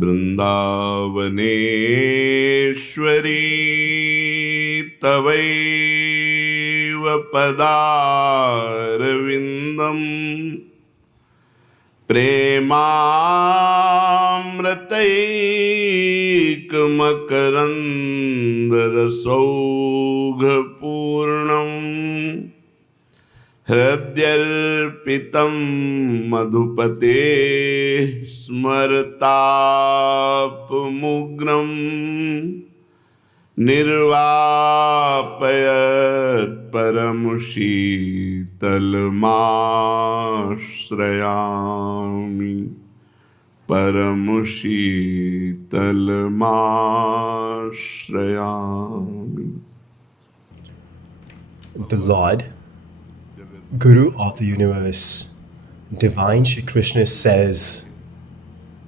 Vrindavaneshwari तवैव पदारविन्दम् प्रेमामृतैकमकरन्दरसौघपूर्णम् हृद्यर्पितं मधुपते स्मरतापमुग्रं निर्वापयत् परमशीतलमाश्रयामि परमशीतलमाश्रयामि. The Lord, Guru of the universe, Divine Shri Krishna says,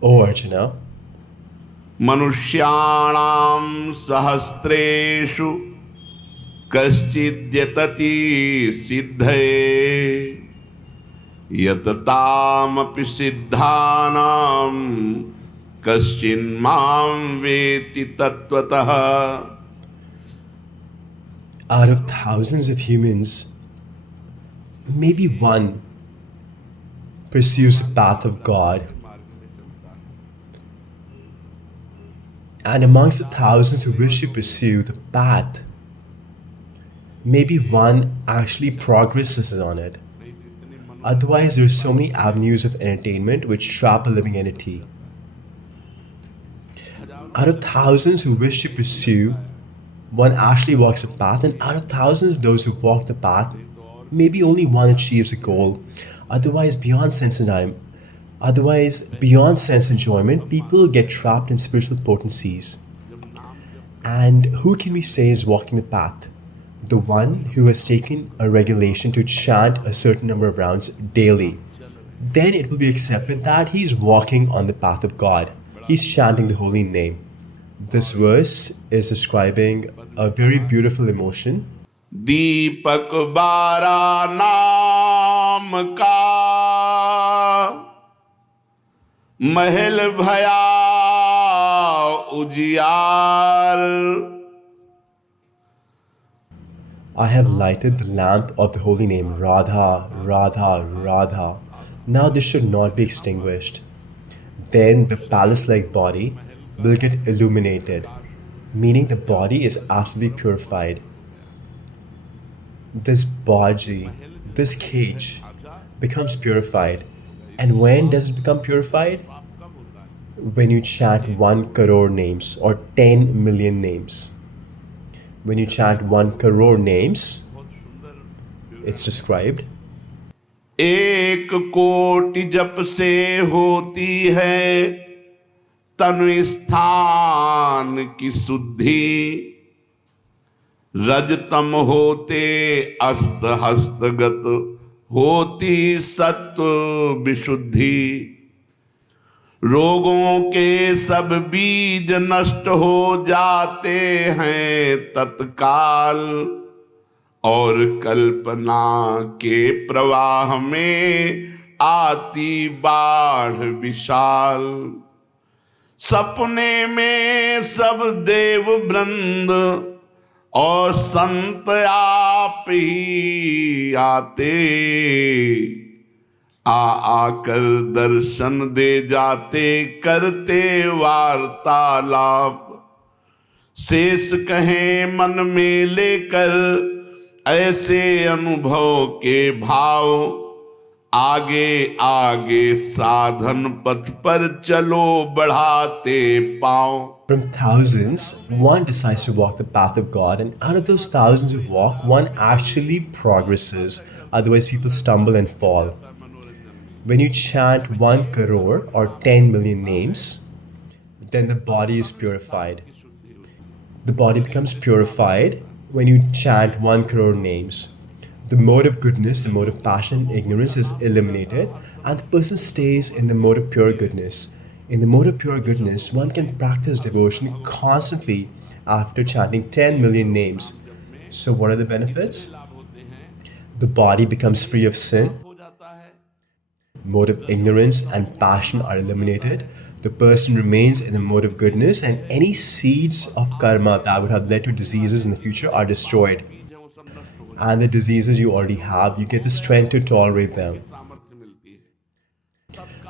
O Arjuna, मनुष्याणां सहस्रेषु कश्चिद्यतति सिद्धये यततामपि सिद्धानां कश्चिन्मां वेति तत्त्वतः. out of thousands of humans, maybe one pursues the path of God. And amongst the thousands who wish to pursue the path, maybe one actually progresses on it. Otherwise, there are so many avenues of entertainment which trap a living entity. Out of thousands who wish to pursue, one actually walks the path, and out of thousands of those who walk the path, maybe only one achieves the goal. Otherwise, beyond sense enjoyment, people get trapped in spiritual potencies. And who can we say is walking the path? The one who has taken a regulation to chant a certain number of rounds daily. Then it will be accepted that he's walking on the path of God. He's chanting the holy name. This verse is describing a very beautiful emotion. दीपक बारा नाम का महल भया उजियार. I have lighted the lamp of the holy name Radha, Radha, Radha. Now this should not be extinguished. Then the palace-like body will get illuminated, meaning the body is absolutely purified. This body, this cage, becomes purified. And when does it become purified? When you chant 1 crore names or 10 million names. When you chant 1 crore names, it's described. एक कोटि जप से होती है तनु स्थान की शुद्धि. रजतम होते अस्त हस्तगत होती सत्व विशुद्धि. रोगों के सब बीज नष्ट हो जाते हैं तत्काल. और कल्पना के प्रवाह में आती बाढ़ विशाल. सपने में सब देव वृंद और संत आप ही आते. आकर दर्शन दे जाते करते वार्तालाप. शेष कहें मन में लेकर ऐसे अनुभव के भाव. आगे आगे साधन पथ पर चलो बढ़ाते पांव. From thousands, one decides to walk the path of God, and out of those thousands who walk, one actually progresses. Otherwise, people stumble and fall. When you chant 1 crore or 10 million names, then the body is purified. The body becomes purified when you chant 1 crore names. The mode of goodness, the mode of passion, ignorance is eliminated, and the person stays in the mode of pure goodness. In the mode of pure goodness, one can practice devotion constantly after chanting 10 million names. So what are the benefits? The body becomes free of sin. Mode of ignorance and passion are eliminated. The person remains in the mode of goodness, and any seeds of karma that would have led to diseases in the future are destroyed. And the diseases you already have, you get the strength to tolerate them.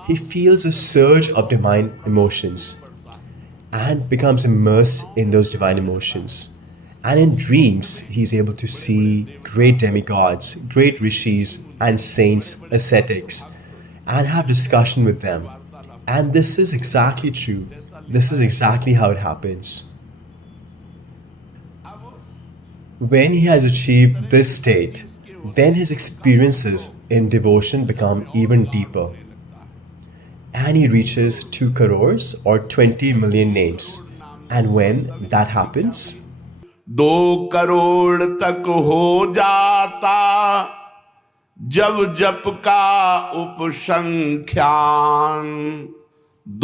He feels a surge of divine emotions and becomes immersed in those divine emotions. And in dreams, he's able to see great demigods, great rishis, and saints, ascetics, and have discussion with them. And this is exactly true. This is exactly how it happens. When he has achieved this state, then his experiences in devotion become even deeper. And he reaches 2 crores or 20 million names. And when that happens, 2 crore तक हो जाता जब जप का उपसंख्यान,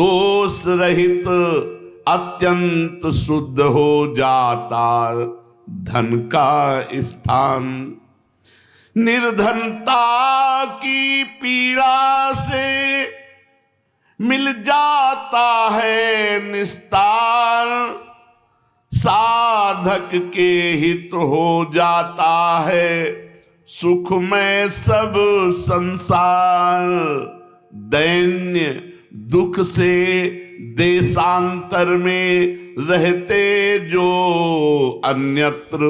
दोष रहित अत्यंत शुद्ध हो जाता धन का स्थान। निर्धनता की पीड़ा से मिल जाता है निस्तार, साधक के हित हो जाता है सुख में सब संसार। दैन्य दुख से देशांतर में रहते जो अन्यत्र,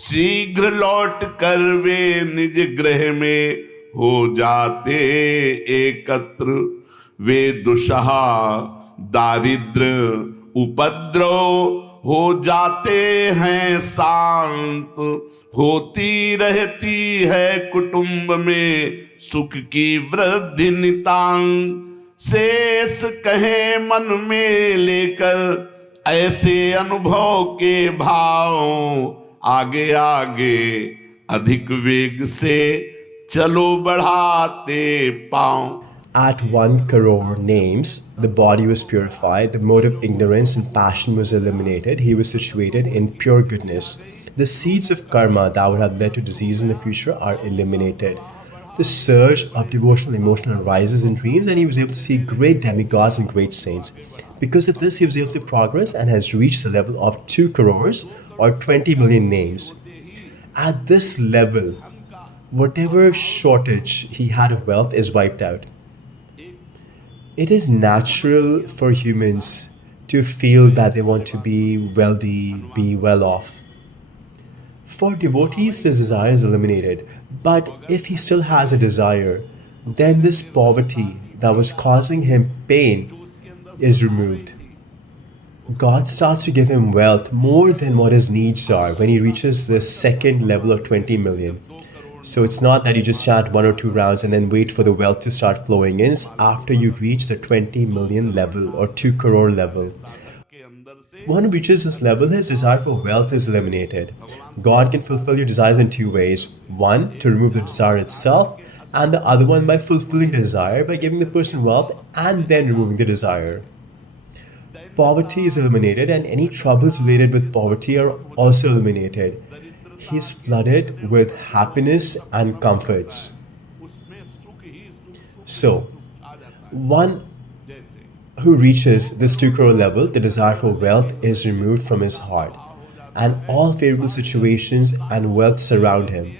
शीघ्र लौट कर वे निज गृह में हो जाते एकत्र। वे दुषहा दारिद्र उपद्रव हो जाते हैं शांत, होती रहती है कुटुंब में सुख की वृद्धि नितांत। शेष कहे मन में लेकर ऐसे अनुभव के भाव, आगे आगे अधिक वेग से चलो बढ़ाते पांव। At 1 crore names, the body was purified, the mode of ignorance and passion was eliminated, he was situated in pure goodness. The seeds of karma that would have led to disease in the future are eliminated. The surge of devotional emotion arises in dreams, and he was able to see great demigods and great saints. Because of this, he was able to progress and has reached the level of 2 crores or 20 million names. At this level, whatever shortage he had of wealth is wiped out. It is natural for humans to feel that they want to be wealthy, be well off. For devotees, this desire is eliminated. But if he still has a desire, then this poverty that was causing him pain is removed. God starts to give him wealth more than what his needs are when he reaches the second level of 20 million. So it's not that you just chant 1 or 2 rounds and then wait for the wealth to start flowing in. It's after you reach the 20 million level or 2 crore level. One who reaches this level, his desire for wealth is eliminated. God can fulfill your desires in 2 ways. One, to remove the desire itself, and the other one by fulfilling the desire by giving the person wealth and then removing the desire. Poverty is eliminated, and any troubles related with poverty are also eliminated. He is flooded with happiness and comforts. So, one who reaches this 2 crore level, the desire for wealth is removed from his heart, and all favorable situations and wealth surround him.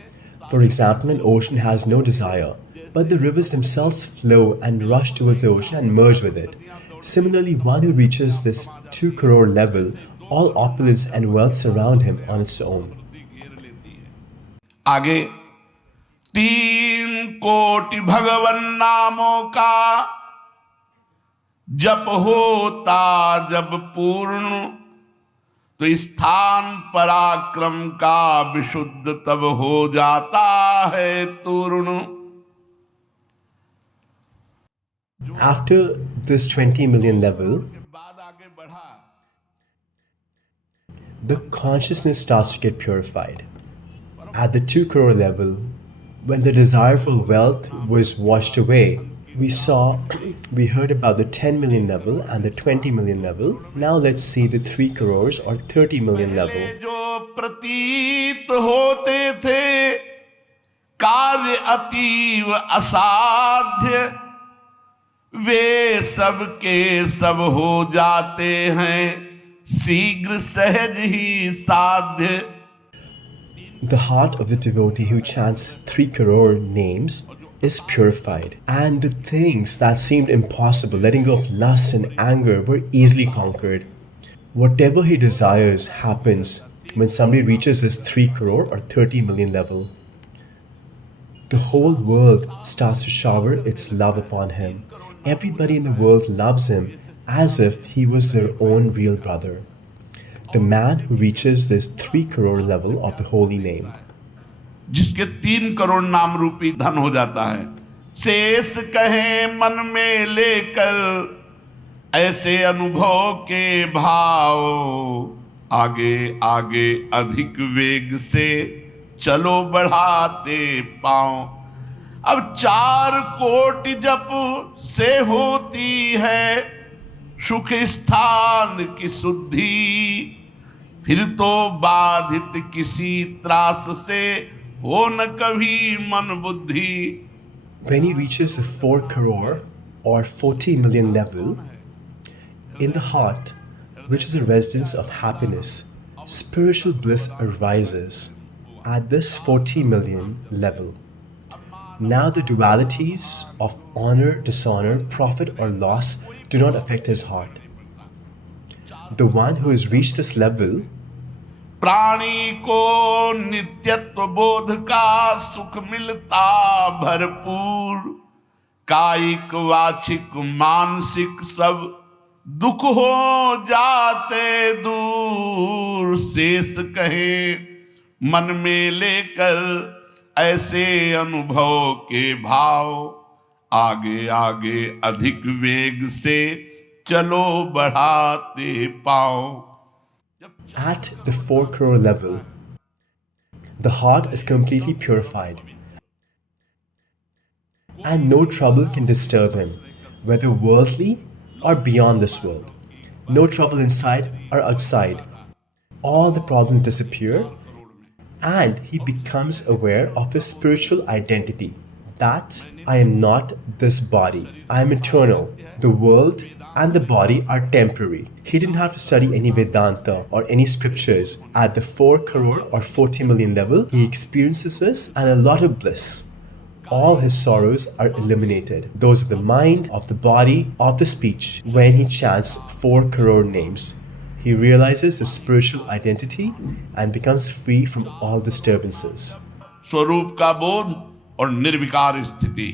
For example, an ocean has no desire, but the rivers themselves flow and rush towards the ocean and merge with it. Similarly, one who reaches this 2 crore level, all opulence and wealth surround him on its own. आगे 3 कोटि भगवन नामों का जप होता जब पूर्ण, तो स्थान पराक्रम का विशुद्ध तब हो जाता है tern. After this 20 million level, the consciousness starts to get purified. At the 2 crore level, when the desire for wealth was washed away, we heard about the 10 million level and the 20 million level. Now let's see the 3 crores or 30 million level. जो प्रतीत होते थे कार्य अतीव असाध्य, वे सब के सब हो जाते हैं शीघ्र सहज ही साध्य. The heart of the devotee who chants 3 crore names is purified, and the things that seemed impossible, letting go of lust and anger, were easily conquered. Whatever he desires happens when somebody reaches this 3 crore or 30 million level. The whole world starts to shower its love upon him. Everybody in the world loves him as if he was their own real brother. The man who reaches this 3 crore level of the holy name. जिसके 3 करोड़ नाम रूपी धन हो जाता है, शेष कहे मन में लेकर ऐसे अनुभव के भाव, आगे आगे अधिक वेग से चलो बढ़ाते पांव. अब 4 कोटि जप से होती है सुख स्थान की शुद्धि, फिर तो बाधित किसी त्रास से हो न कभी मन बुद्धि. When he reaches the 4 crore or 40 million level, in the heart, which is a residence of happiness, spiritual bliss arises at this 40 million level. Now the dualities of honor, dishonor, profit or loss do not affect his heart. The one who has reached this level प्राणी को नित्यत्व बोध का सुख मिलता भरपूर, कायिक वाचिक मानसिक सब दुख हो जाते दूर. शेष कहे मन में लेकर ऐसे अनुभव के भाव, आगे आगे अधिक वेग से चलो बढ़ाते पाओ. at the 4 crore level, the heart is completely purified, and no trouble can disturb him, whether worldly or beyond this world. No trouble inside or outside. All the problems disappear, and he becomes aware of his spiritual identity, that I am not this body. I am eternal. The world and the body are temporary. He didn't have to study any Vedanta or any scriptures. At the 4 crore or 40 million level, he experiences this and a lot of bliss. All his sorrows are eliminated, those of the mind, of the body, of the speech, when he chants 4 crore names. He realizes the spiritual identity and becomes free from all disturbances. स्वरूप का बोध और निर्विकार स्थिति.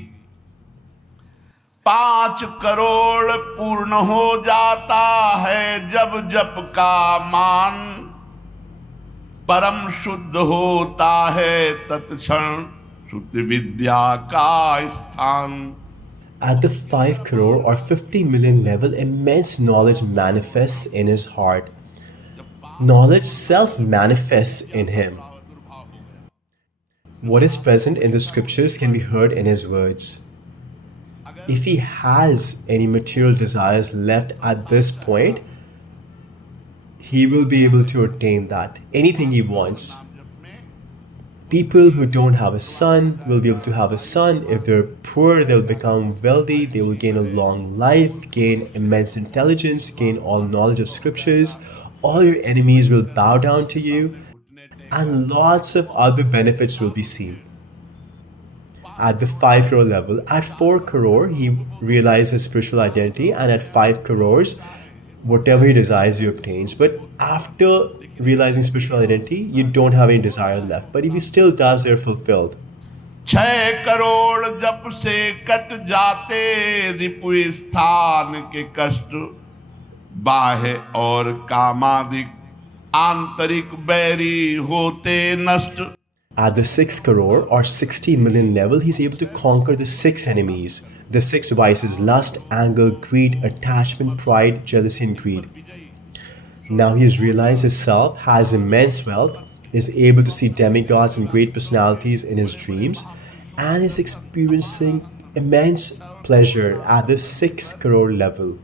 5 करोड़ पूर्ण हो जाता है जब जप का मान, परम शुद्ध होता है तत्क्षण शुद्ध विद्या का स्थान. At the 5 crore or 50 million level, immense knowledge manifests in his heart. Knowledge self-manifests in him. What is present in the scriptures can be heard in his words. If he has any material desires left at this point, he will be able to attain that. Anything he wants. People who don't have a son will be able to have a son. If they're poor, they'll become wealthy. They will gain a long life, gain immense intelligence, gain all knowledge of scriptures. All your enemies will bow down to you, and lots of other benefits will be seen. At the 5 crore level, at 4 crore, he realizes his spiritual identity, and at 5 crores, whatever he desires, he obtains. But after realizing spiritual identity, you don't have any desire left. But if he still does, they're fulfilled. 6 crore जप से cut जाते रिपु स्थान के कष्ट, बाह्य और कामादिक आंतरिक बैरी होते नष्ट. At the 6 crore or 60 million level, he's able to conquer the 6 enemies, the 6 vices: lust, anger, greed, attachment, pride, jealousy, and greed. Now he has realized his self, has immense wealth, is able to see demigods and great personalities in his dreams, and is experiencing immense pleasure at the 6 crore level.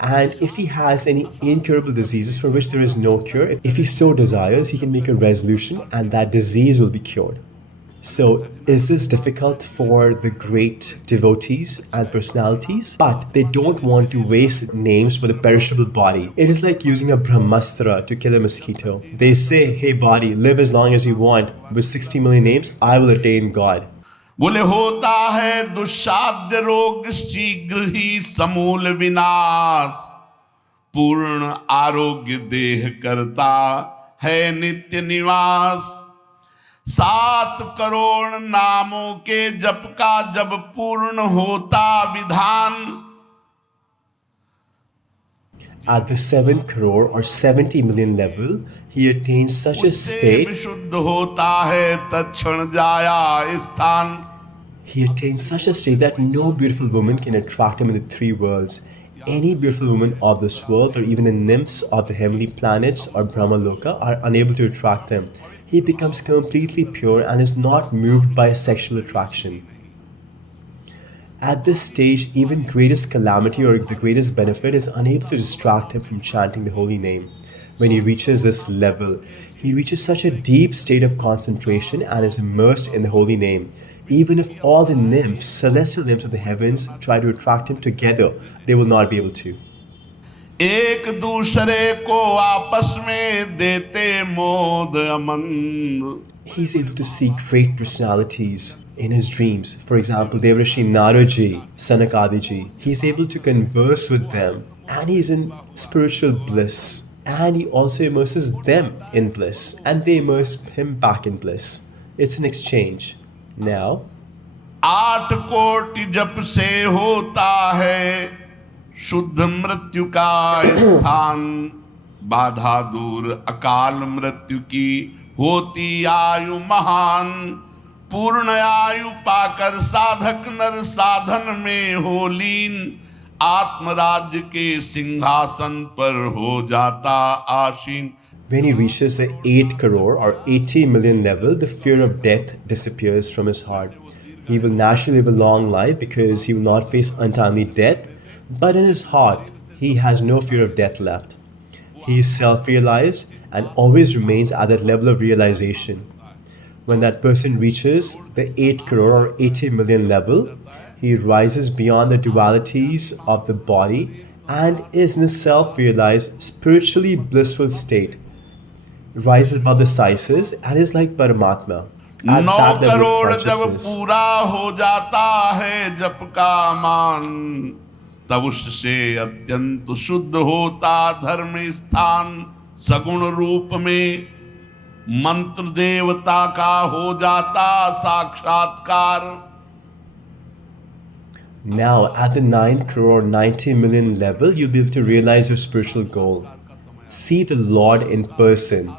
And if he has any incurable diseases for which there is no cure, if he so desires, he can make a resolution and that disease will be cured. So, is this difficult for the great devotees and personalities? But they don't want to waste names for the perishable body. It is like using a brahmastra to kill a mosquito. They say, hey body, live as long as you want. With 60 million names, I will attain God. बोले होता है दुस्साध्य रोग शीघ्र ही समूल विनाश, पूर्ण आरोग्य देह करता है नित्य निवास। 7 करोड़ नामों के जप का जब पूर्ण होता विधान, At the 7 crore or 70 million level, he attains such a उससे state. विशुद्ध होता है तत्क्षण जाया स्थान। He attains such a state that no beautiful woman can attract him in the 3 worlds. Any beautiful woman of this world, or even the nymphs of the heavenly planets or Brahma Loka, are unable to attract him. He becomes completely pure and is not moved by sexual attraction. At this stage, even greatest calamity or the greatest benefit is unable to distract him from chanting the holy name. When he reaches this level, he reaches such a deep state of concentration and is immersed in the holy name. Even if all the nymphs, celestial nymphs of the heavens, try to attract him together, they will not be able to. एक दूसरे को आपस में देते मोद अमन। He's able to see great personalities in his dreams. For example, Devrishi Naraji, Sanakadiji. He's able to converse with them and he's in spiritual bliss. And he also immerses them in bliss and they immerse him back in bliss. It's an exchange. Now, 8 कोटि जप से होता है शुद्ध मृत्यु का स्थान, बाधा दूर अकाल मृत्यु की होती आयु महान। पूर्ण आयु पाकर साधक नर साधन में हो लीन, आत्मराज्य के सिंहासन पर हो जाता आसीन। when he reaches the 8 crore or 80 million level, the fear of death disappears from his heart. He will naturally live a long life because he will not face untimely death, but in his heart, he has no fear of death left. He is self-realized and always remains at that level of realization. When that person reaches the 8 crore or 80 million level, he rises beyond the dualities of the body and is in a self-realized, spiritually blissful state. Rises above the siddhis and is like Paramatma. At 9 that level crore of जब consciousness. पूरा हो जाता है जप का मान, तब उससे अत्यंत शुद्ध होता धर्म स्थान। सगुण रूप में मंत्र देवता का हो जाता साक्षात्कार। Now, at the 9 crore 90 million level, you'll be able to realize your spiritual goal. See the Lord in person.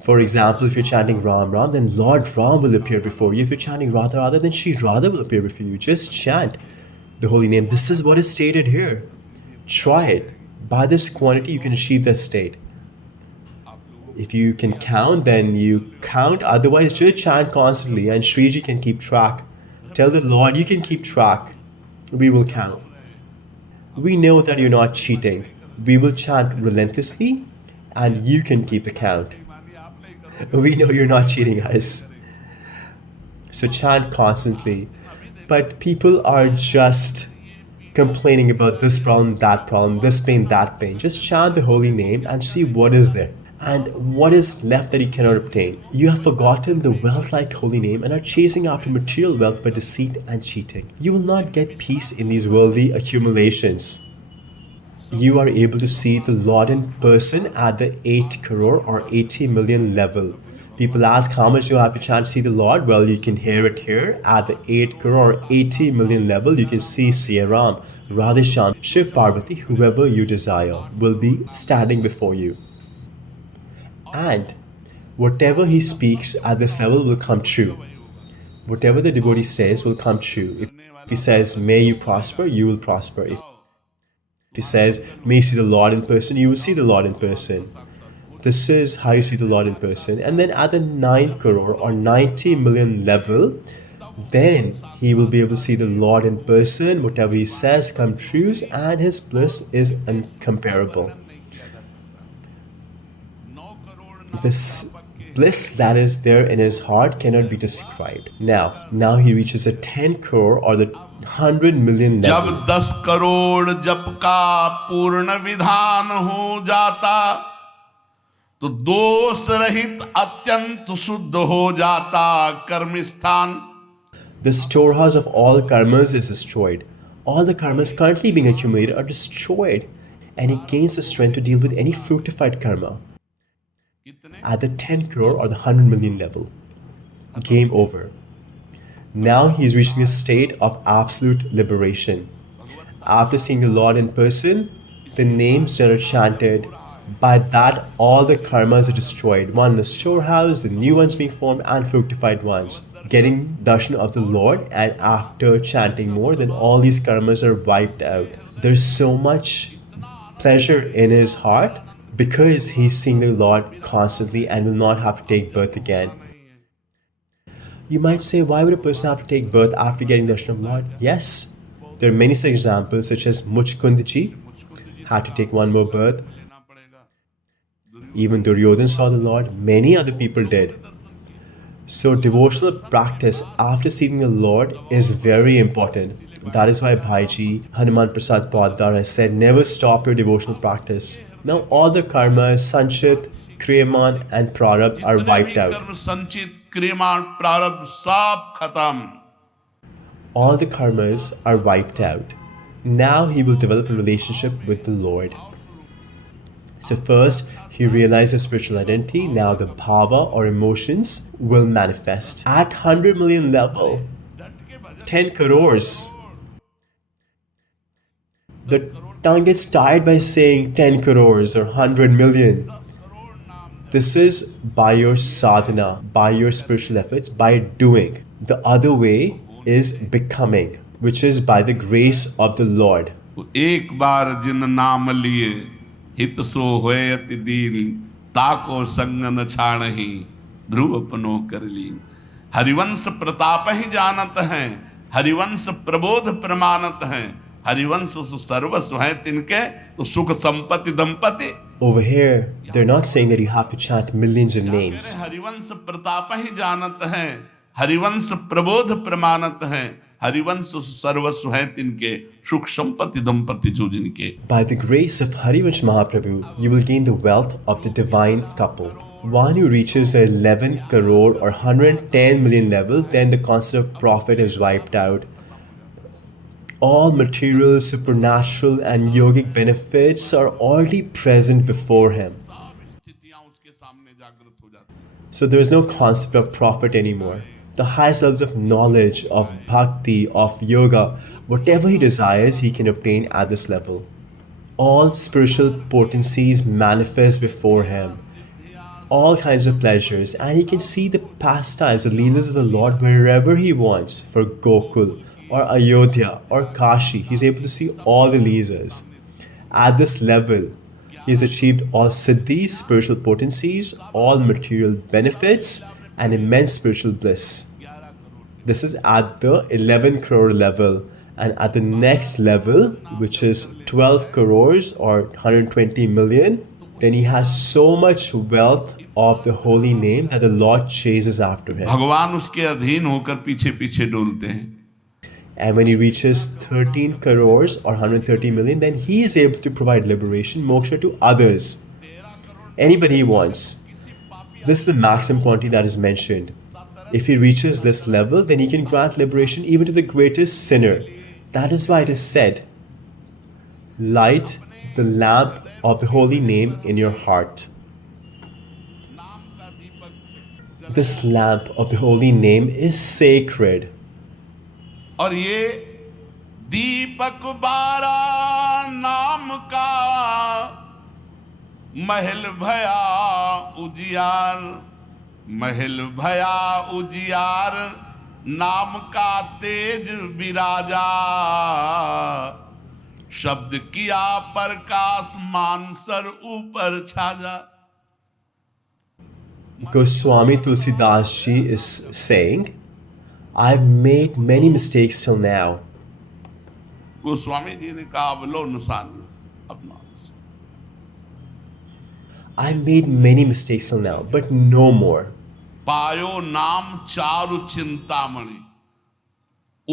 For example, if you're chanting Ram Ram, then Lord Ram will appear before you. If you're chanting Radha Radha, then Shri Radha will appear before you. Just chant the holy name. This is what is stated here. Try it. By this quantity, you can achieve that state. If you can count, then you count. Otherwise, just chant constantly and Shriji can keep track. Tell the Lord, you can keep track. We will count. We know that you're not cheating. We will chant relentlessly and you can keep the count. We know you're not cheating us. So chant constantly. But people are just complaining about this problem, this pain, that pain. Just chant the holy name and see what is there. And what is left that you cannot obtain. You have forgotten the wealth-like holy name and are chasing after material wealth by deceit and cheating. You will not get peace in these worldly accumulations. You are able to see the Lord in person at the 8 crore or 80 million level. People ask how much you have to chant to see the Lord. Well, you can hear it here at the 8 crore or 80 million level. You can see Sharan, Radha, Shiv Parvati, whoever you desire will be standing before you. And whatever he speaks at this level will come true. Whatever the devotee says will come true. If he says, may you prosper, you will prosper. If he says, may you see the Lord in person, you will see the Lord in person. This is how you see the Lord in person. And then at the 9 crore or 90 million level, then he will be able to see the Lord in person. Whatever he says come true and his bliss is incomparable. This bliss that is there in his heart cannot be described. Now he reaches a 10 crore or the 100 million जब level. 10 crore जप का पूर्ण विधान हो जाता तो दोष रहित अत्यंत शुद्ध हो जाता कर्म स्थान. The storehouse of all karmas is destroyed. All the karmas currently being accumulated are destroyed, and he gains the strength to deal with any fructified karma. At the 10 crore or the 100 million level. Game over. Now he is reaching a state of absolute liberation. After seeing the Lord in person, the names that are chanted, by that all the karmas are destroyed. One, the storehouse, the new ones being formed, and fructified ones. Getting darshan of the Lord, and after chanting more, then all these karmas are wiped out. There's so much pleasure in his heart because he's seeing the Lord constantly and will not have to take birth again. You might say, why would a person have to take birth after getting darshan of Lord? Yes, there are many such examples, such as Kunj had to take one more birth. Even Duryodhan saw the Lord. Many other people did. So devotional practice after seeing the Lord is very important. That is why Bhaiji Hanuman Prasad Poddar has said, never stop your devotional practice. Now all the karmas, Sanchit, Premanand and Prarabdha are wiped out. संचित क्रियमाण प्रारब्ध सब खत्म. All the karmas are wiped out. Now he will develop a relationship with the Lord. So first, he realizes spiritual identity. Now the bhava or emotions will manifest. At 100 million level, 10 crores. The tongue gets tired by saying 10 crores or 100 million. This is by your sadhana, by your spiritual efforts, by doing. The other way is becoming, which is by the grace of the Lord. एक बार जिन नाम लिए हित सो होए अति दीन ताको संग न छाणहि ध्रुव अपनो कर ली. हरिवंश प्रताप ही जानत हैं, हरिवंश प्रबोध प्रमाणत हैं, हरिवंश सर्वस्व है तिनके तो सुख संपत्ति दंपति. Over here, they're not saying that you have to chant millions of names. Harivansh Pratap ही जानत हैं, हरिवंश प्रबोध प्रमाणत हैं, हरिवंश सर्वस्व है तिनके सुख संपत्ति दंपति जो जिनके. By the grace of Harivansh Mahaprabhu, you will gain the wealth of the divine couple. One who reaches the 11 crore or 110 million level, then the concept of profit is wiped out. All material, supernatural and yogic benefits are already present before him. So there is no concept of profit anymore. The highest levels of knowledge, of bhakti, of yoga, whatever he desires, he can obtain at this level. All spiritual potencies manifest before him. All kinds of pleasures, and he can see the pastimes, the leelas of the Lord wherever he wants. For Gokul, or Ayodhya, or Kashi, he's able to see all the leelas. At this level, he has achieved all siddhis, spiritual potencies, all material benefits, and immense spiritual bliss. This is at the 11 crore level, and at the next level, which is 12 crores or 120 million, then he has so much wealth of the holy name that the Lord chases after him. भगवान उसके अधीन होकर पीछे पीछे डोलते हैं. And when he reaches 13 crores or 130 million, then he is able to provide liberation, moksha to others. Anybody he wants. This is the maximum quantity that is mentioned. If he reaches this level, then he can grant liberation even to the greatest sinner. That is why it is said, light the lamp of the holy name in your heart. This lamp of the holy name is sacred. और ये दीपक बारा नाम का महल भया उजियार, महल भया उजियार नाम का तेज विराजा, शब्द किया प्रकाश मानसर ऊपर छाजा. Goswami Tulsidas Ji is saying, I've made many mistakes till now. Goswami ji ने कहा अब लो निशान अपना. I've made many mistakes till now, but no more. पायो नाम चारु चिंतामणि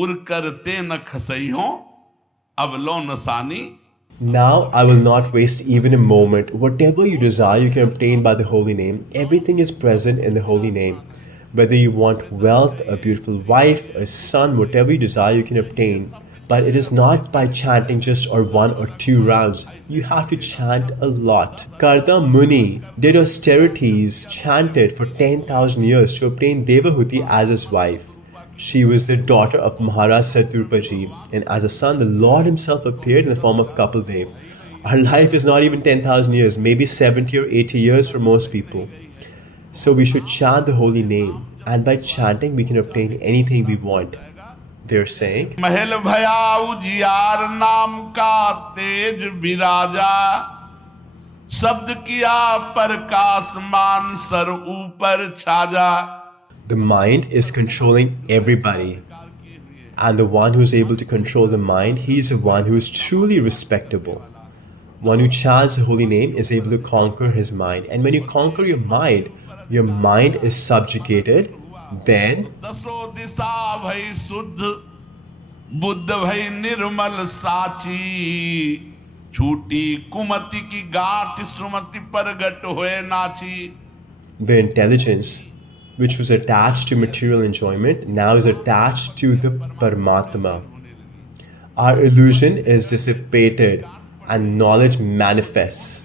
उर करते न खसइयो अब लो नसानी. Now I will not waste even a moment. Whatever you desire, you can obtain by the holy name. Everything is present in the holy name. Whether you want wealth, a beautiful wife, a son, whatever you desire, you can obtain. But it is not by chanting just or 1 or 2 rounds. You have to chant a lot. Karda Muni did austerities, chanted for 10,000 years to obtain Devahuti as his wife. She was the daughter of Maharaj Saturpaji, and as a son, the Lord himself appeared in the form of Kapildev. Our life is not even 10,000 years, maybe 70 or 80 years for most people. So we should chant the holy name, and by chanting, we can obtain anything we want. They're saying, महल भया उजियार नाम का तेज विराजा शब्द किया प्रकाश मान sir ऊपर छाजा. the mind is controlling everybody. And the one who's able to control the mind, he's the one who is truly respectable. One who chants the holy name is able to conquer his mind. And when you conquer your mind is subjugated, then दसो दिशा भई शुद्ध बुद्ध भई निर्मल साची छूटी कुमति की गांठ सुमति प्रगट होए नाची. the intelligence, which was attached to material enjoyment, now is attached to the Paramatma. Our illusion is dissipated and knowledge manifests.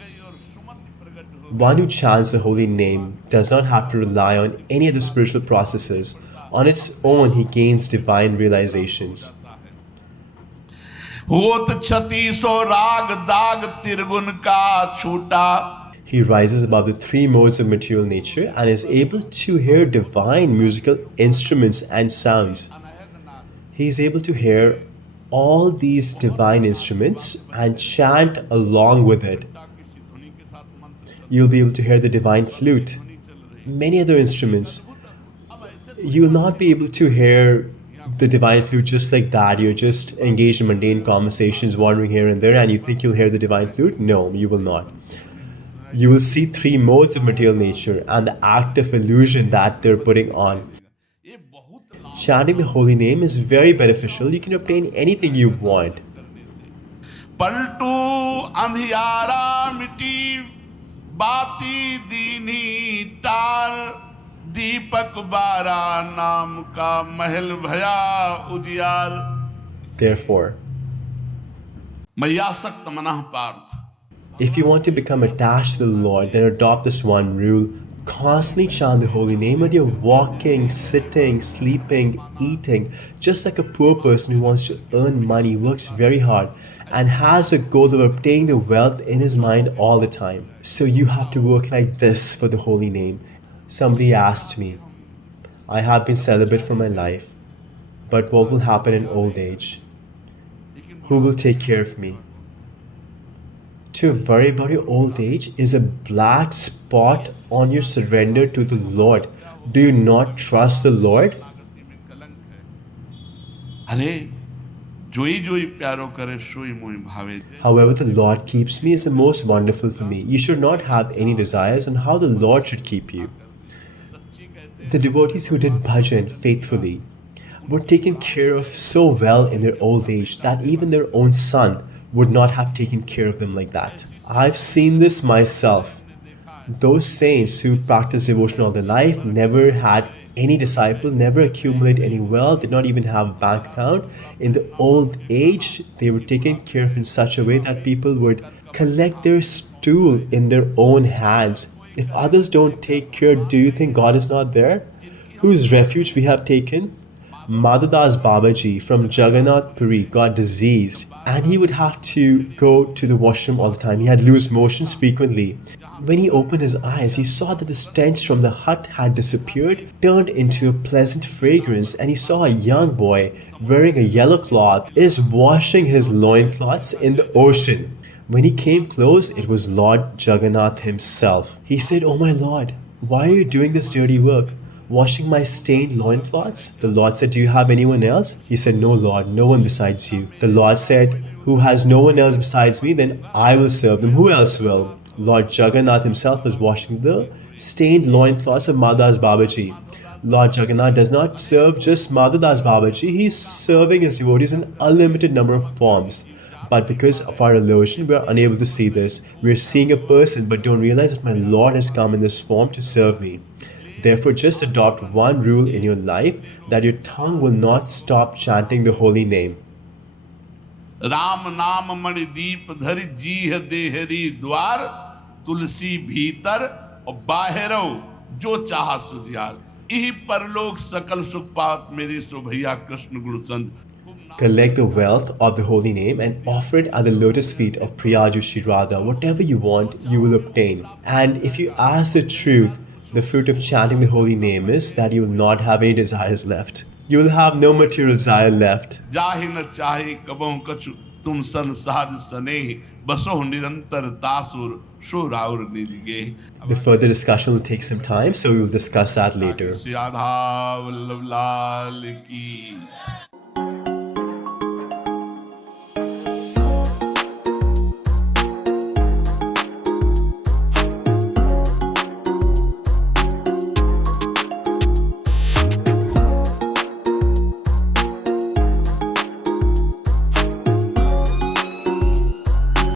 One who chants the holy name does not have to rely on any of the spiritual processes. On its own, he gains divine realizations. होत छती सो राग दाग तिरगुन का छूटा. He rises above the 3 modes of material nature and is able to hear divine musical instruments and sounds. He is able to hear all these divine instruments and chant along with it. You'll be able to hear the divine flute, many other instruments. You will not be able to hear the divine flute just like that. You're just engaged in mundane conversations, wandering here and there, and you think you'll hear the divine flute? No, you will not. You will see 3 modes of material nature and the act of illusion that they're putting on. Chanting the holy name is very beneficial. You can obtain anything you want. Paltu अंधियारा मिटी बाती दीनी टार दीपक बारा नाम का महल भया उजियार. Therefore, मय्यासक्त मनः Partha. if you want to become attached to the Lord, then adopt this one rule. Constantly chant the holy name whether you're walking, sitting, sleeping, eating. Just like a poor person who wants to earn money, works very hard, and has a goal of obtaining the wealth in his mind all the time. So you have to work like this for the holy name. Somebody asked me, I have been celibate for my life, but what will happen in old age? Who will take care of me? To worry about your old age is a black spot on your surrender to the Lord. Do you not trust the Lord? अरे जोई जोई प्यारो करे सोई मोई भावे. However, the Lord keeps me is the most wonderful for me. You should not have any desires on how the Lord should keep you. The devotees who did bhajan faithfully were taken care of so well in their old age that even their own son would not have taken care of them like that. I've seen this myself. Those saints who practiced devotion all their life never had any disciple, never accumulated any wealth, did not even have a bank account. In the old age, they were taken care of in such a way that people would collect their stool in their own hands. If others don't take care, do you think God is not there? Whose refuge we have taken? Madhudas Babaji from Jagannath Puri got diseased and he would have to go to the washroom all the time. He had loose motions frequently. When he opened his eyes, he saw that the stench from the hut had disappeared, turned into a pleasant fragrance, and he saw a young boy wearing a yellow cloth is washing his loincloths in the ocean. When he came close, it was Lord Jagannath himself. He said, "Oh my Lord, why are you doing this dirty work? Washing my stained loincloths?" The Lord said, "Do you have anyone else?" He said, "No, Lord, no one besides you." The Lord said, "Who has no one else besides me, then I will serve them. Who else will?" Lord Jagannath himself was washing the stained loincloths of Madhas Babaji. Lord Jagannath does not serve just Madhadas Babaji, he's serving his devotees in unlimited number of forms. But because of our illusion, we are unable to see this. We are seeing a person but don't realize that my Lord has come in this form to serve me. Therefore, just adopt one rule in your life, that your tongue will not stop chanting the holy name. Ram नाम मणि दीप धरि जीह देहरी द्वार तुलसी भीतर और बाहरो जो चाह सुजियार यही परलोक सकल सुख पात मेरे सो भैया कृष्ण गुरु संत. Collect the wealth of the holy name and offer it at the lotus feet of Priyaju Shri Radha. Whatever you want, you will obtain. And if you ask the truth, the fruit of chanting the holy name is that you will not have any desires left. You will have no material desire left. जाहि न चाहि कबहु कछु तुम संसाद सने बसो निरंतर तासुर show राउर निजगे. The further discussion will take some time, so we will discuss that later. Shri Radha Vallabh लाल की.